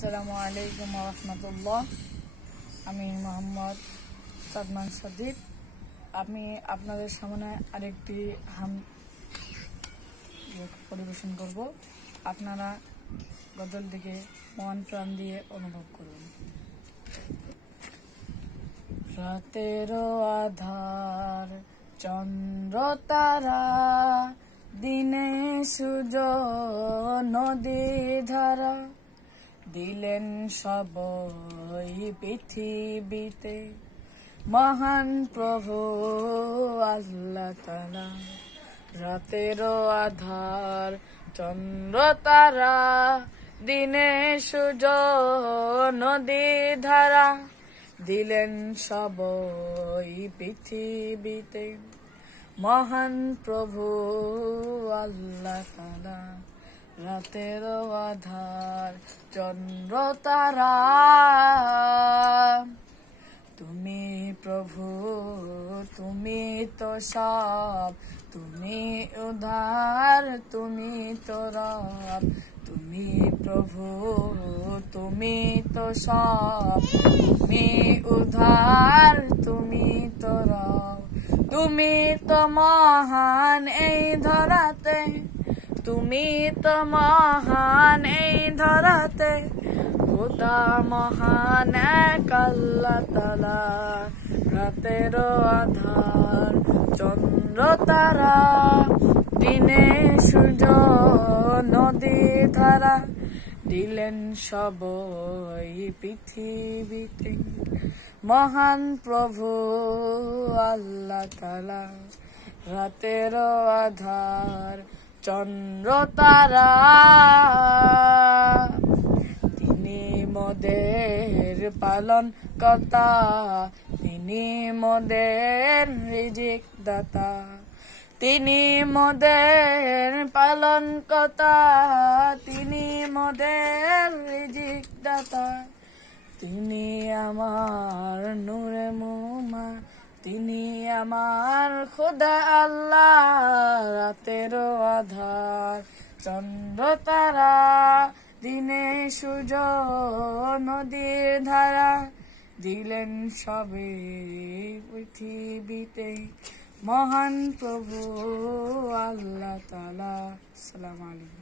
আসসালামু আলাইকুম ওয়া রাহমাতুল্লাহ। আমি মোহাম্মদ সাদমান সাদিক। আমি আপনাদের সামনে আরেকটি হাম পরিবেশন করব। আপনারা গজল দিকে মন প্রাণ দিয়ে অনুভব করুন। রাতের আধার, চন্দ্র তারা, দিনে সূর্য, নদী ধারা, দিলেন সবই পৃথিবীতে মহান প্রভু আল্লাহ তাআলা। রাতের আধার, চন্দ্র তারা, দিনে সূর্য, নদী ধারা, দিলেন সবই পৃথিবীতে মহান প্রভু আল্লাহ তাআলা। রাতের আধার, চন্দ্র তারা, তুমি প্রভু, তুমি তো সব, তুমি উদ্ধার, তুমি তো রব। তুমি প্রভু, তুমি তো সব, তুমি উদ্ধার, তুমি তো রব। তুমি তো মহান এই ধরাতে, তুমি তো মহান এই ধরাতে, খোদা মহান এক আল্লাহ তাআলা। রাতের আধার, চন্দ্র তারা, দিনে সূর্য, নদী ধারা, দিলেন সবই পৃথিবীতে মহান প্রভু আল্লাহ তাআলা। রাতের আধার, চন্দ্র তারা, তিনি মোদের পালন কর্তা, তিনি মোদের রিজিক দাতা, তিনি মোদের পালন কর্তা, তিনি মোদের রিজিক দাতা। তিনি আমার নূরে মুমা, তিনি আমার খোদা আল্লাহ। রাতের আধার, চন্দ্র তারা, দিনে সূর্য, নদীর ধারা, দিলেন সবে পৃথিবীতে মহান প্রভু আল্লাহ তাআলা। আসসালামু আলাইকুম।